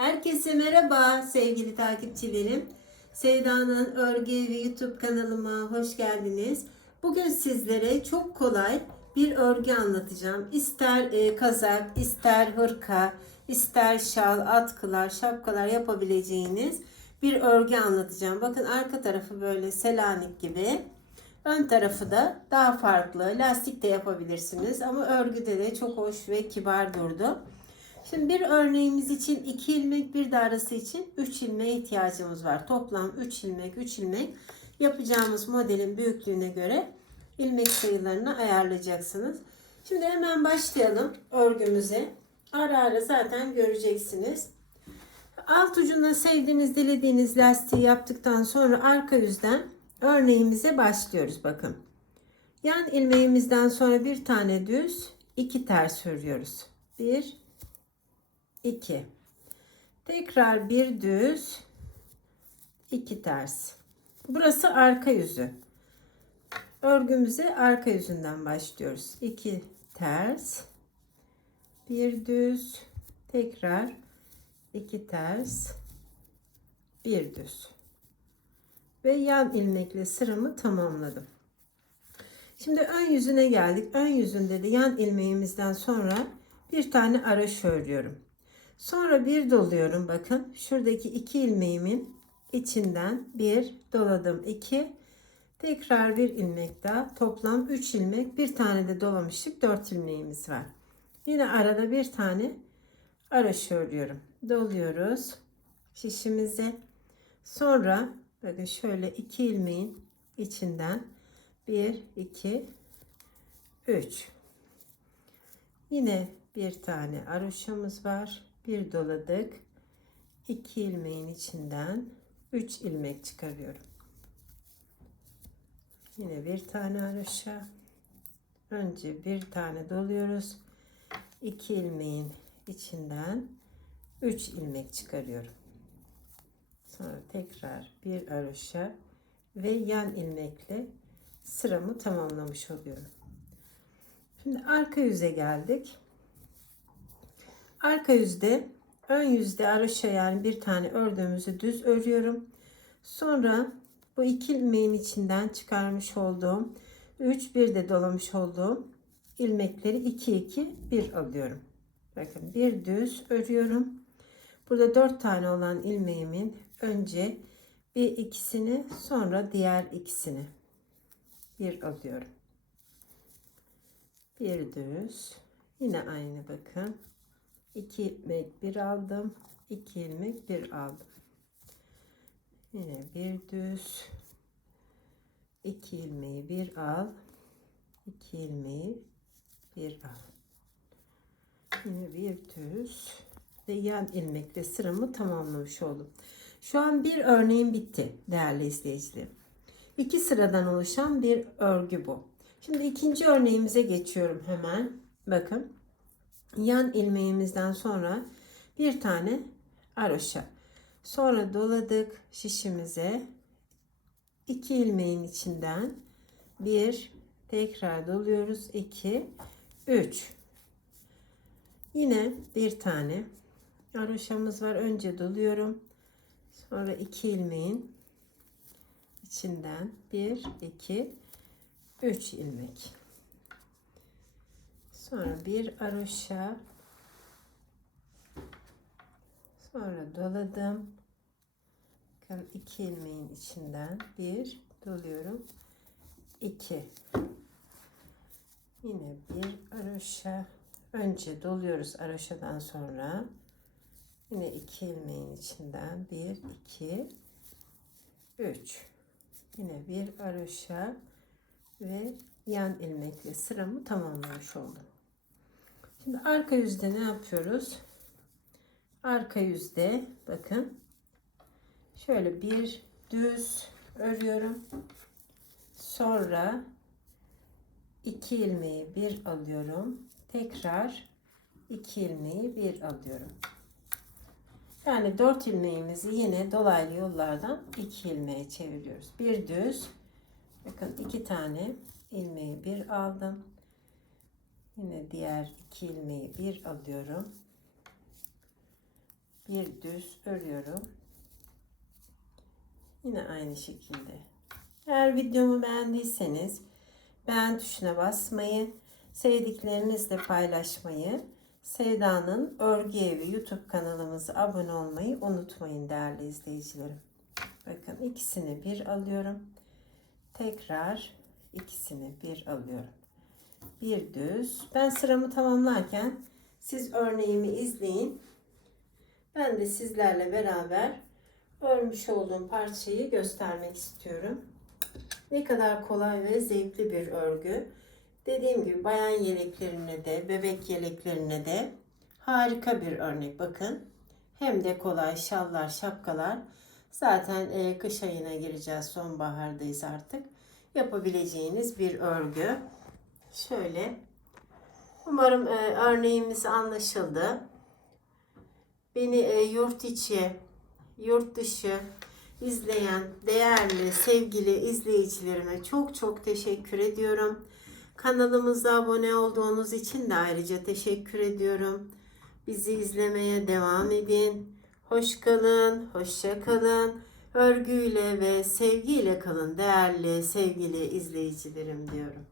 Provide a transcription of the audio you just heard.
Herkese merhaba sevgili takipçilerim. Sevda'nın Örgü ve YouTube kanalıma hoş geldiniz. Bugün sizlere çok kolay bir örgü anlatacağım. İster e, kazak, ister hırka, ister şal, atkılar, şapkalar yapabileceğiniz bir örgü anlatacağım. Bakın arka tarafı böyle selanik gibi. Ön tarafı da daha farklı. Lastik de yapabilirsiniz ama örgüde de çok hoş ve kibar durdu. Şimdi bir örneğimiz için 2 ilmek bir de arası için 3 ilmeğe ihtiyacımız var. Toplam 3 ilmek 3 ilmek yapacağımız modelin büyüklüğüne göre ilmek sayılarını ayarlayacaksınız. Şimdi hemen başlayalım örgümüze. Ara ara zaten göreceksiniz. Alt ucuna sevdiğiniz, dilediğiniz lastiği yaptıktan sonra arka yüzden örneğimize başlıyoruz. Bakın. Yan ilmeğimizden sonra bir tane düz, iki ters örüyoruz. Bir, iki. Tekrar bir düz, iki ters. Burası arka yüzü. Örgümüze arka yüzünden başlıyoruz. İki ters, bir düz, tekrar iki ters, bir düz ve yan ilmekle sıramı tamamladım. Şimdi ön yüzüne geldik. Ön yüzünde de yan ilmeğimizden sonra bir tane araş örüyorum. Sonra bir doluyorum bakın. Şuradaki iki ilmeğimin içinden bir doladım. iki tekrar bir ilmek daha. Toplam 3 ilmek. Bir tane de dolamıştık. 4 ilmeğimiz var. Yine arada bir tane araş örüyorum. Doluyoruz şişimize. Sonra bakın şöyle iki ilmeğin içinden 1 2 3 Yine bir tane aroşamız var. Bir doladık. 2 ilmeğin içinden 3 ilmek çıkarıyorum. Yine bir tane haroşa. Önce bir tane doluyoruz. 2 ilmeğin içinden 3 ilmek çıkarıyorum. Sonra tekrar bir haroşa ve yan ilmekle sıramı tamamlamış oluyorum. Şimdi arka yüze geldik. Arka yüzde ön yüzde haroşa yani bir tane ördüğümüzü düz örüyorum. Sonra bu iki ilmeğin içinden çıkarmış olduğum 3 bir de dolamış olduğum ilmekleri 2 2 1 alıyorum. Bakın bir düz örüyorum. Burada 4 tane olan ilmeğimin önce bir ikisini sonra diğer ikisini bir alıyorum. Bir düz. Yine aynı bakın. 2 ilmek bir aldım. 2 ilmek bir aldım. Yine bir düz. 2 ilmeği bir al. 2 ilmeği bir al. Yine bir düz ve yan ilmekle sıramı tamamlamış oldum. Şu an bir örneğim bitti değerli izleyicilerim. İki sıradan oluşan bir örgü bu. Şimdi ikinci örneğimize geçiyorum hemen. Bakın. Yan ilmeğimizden sonra bir tane aroşa. Sonra doladık şişimize. iki ilmeğin içinden bir tekrar doluyoruz. 2 3 Yine bir tane aroşamız var. Önce doluyorum. Sonra iki ilmeğin içinden bir, iki, üç ilmek. Sonra bir aroşa. Sonra doladım. Bakın iki ilmeğin içinden bir doluyorum. iki. Yine bir aroşa. Önce doluyoruz aroşadan sonra. Yine iki ilmeğin içinden bir, iki, üç. Yine bir aroşa ve yan ilmekle sıramı tamamlamış oldum. Şimdi arka yüzde ne yapıyoruz? Arka yüzde bakın şöyle bir düz örüyorum. Sonra iki ilmeği bir alıyorum. Tekrar iki ilmeği bir alıyorum. Yani 4 ilmeğimizi yine dolaylı yollardan 2 ilmeğe çeviriyoruz. Bir düz. Bakın iki tane ilmeği bir aldım. Yine diğer iki ilmeği bir alıyorum. bir düz örüyorum. Yine aynı şekilde. Eğer videomu beğendiyseniz beğen tuşuna basmayı, sevdiklerinizle paylaşmayı, Sevda'nın Örgü Evi YouTube kanalımıza abone olmayı unutmayın değerli izleyicilerim. Bakın ikisini bir alıyorum. Tekrar ikisini bir alıyorum. Bir düz. Ben sıramı tamamlarken siz örneğimi izleyin. Ben de sizlerle beraber örmüş olduğum parçayı göstermek istiyorum. Ne kadar kolay ve zevkli bir örgü. Dediğim gibi bayan yeleklerine de, bebek yeleklerine de harika bir örnek bakın. Hem de kolay şallar, şapkalar. Zaten e, kış ayına gireceğiz, sonbahardayız artık. Yapabileceğiniz bir örgü. Şöyle. Umarım e, örneğimiz anlaşıldı. Beni e, yurt içi, yurt dışı izleyen değerli, sevgili izleyicilerime çok çok teşekkür ediyorum. Kanalımıza abone olduğunuz için de ayrıca teşekkür ediyorum. Bizi izlemeye devam edin. Hoş kalın, hoşça kalın. Örgüyle ve sevgiyle kalın değerli, sevgili izleyicilerim diyorum.